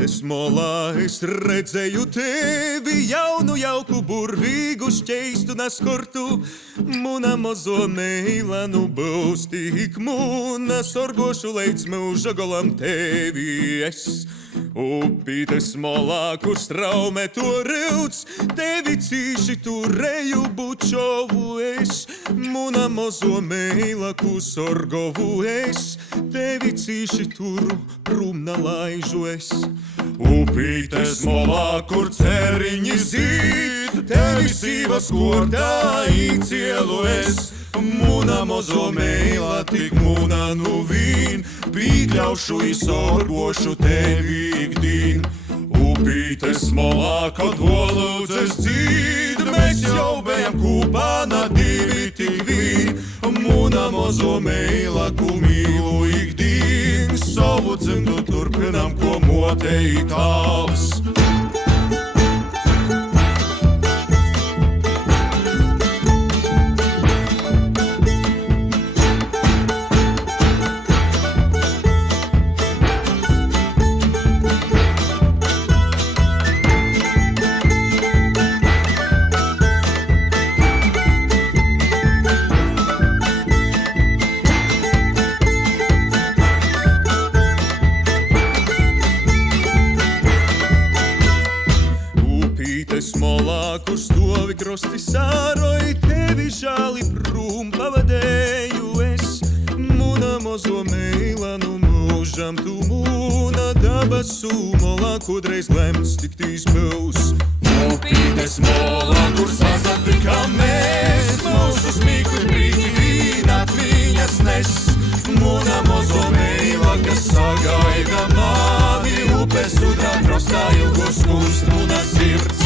Upītes molā es redzēju tevi, jaunu, jauku, burvīgu, šķeistu naskortu. Muna mozo meila nu būs tik muna, sorgošu līdz mūža golam tevi es. Upītes molā, kur straume to rauc, tevi cīši turēju bučovu es. Muna mozo meila, ku sorgovu es, tevi cīši turu prum nalaižu es. Upītes molā, kur ceriņi zīd, tevi sīvas kordā īcielu es. Muna mozo meila, tik muna nu vīn, pīkļaušu i sorgošu tevi ikdien. Upītes molā, kad volūdzes dzīd, mēs jau bijam kūpā na divi tik vīn. Muna mozo meila, ku mīlu ikdien, savu dzimtu turpinam, ko motei tavs. Molā, kur stovi krosti sāroj, tevi žāli prum pavadēju es. Muna mozo meila, nu mūžam tu mūna, dabasu molā, kudreiz lemts tikt izpils. Upītes molā, kur sasatikām mēs, mūsu smīkli brīķi vīnāt viņas nes. Muna mozo meila, kas sagaida mani, upes udrā krostā ilgos kunst, muna sirds.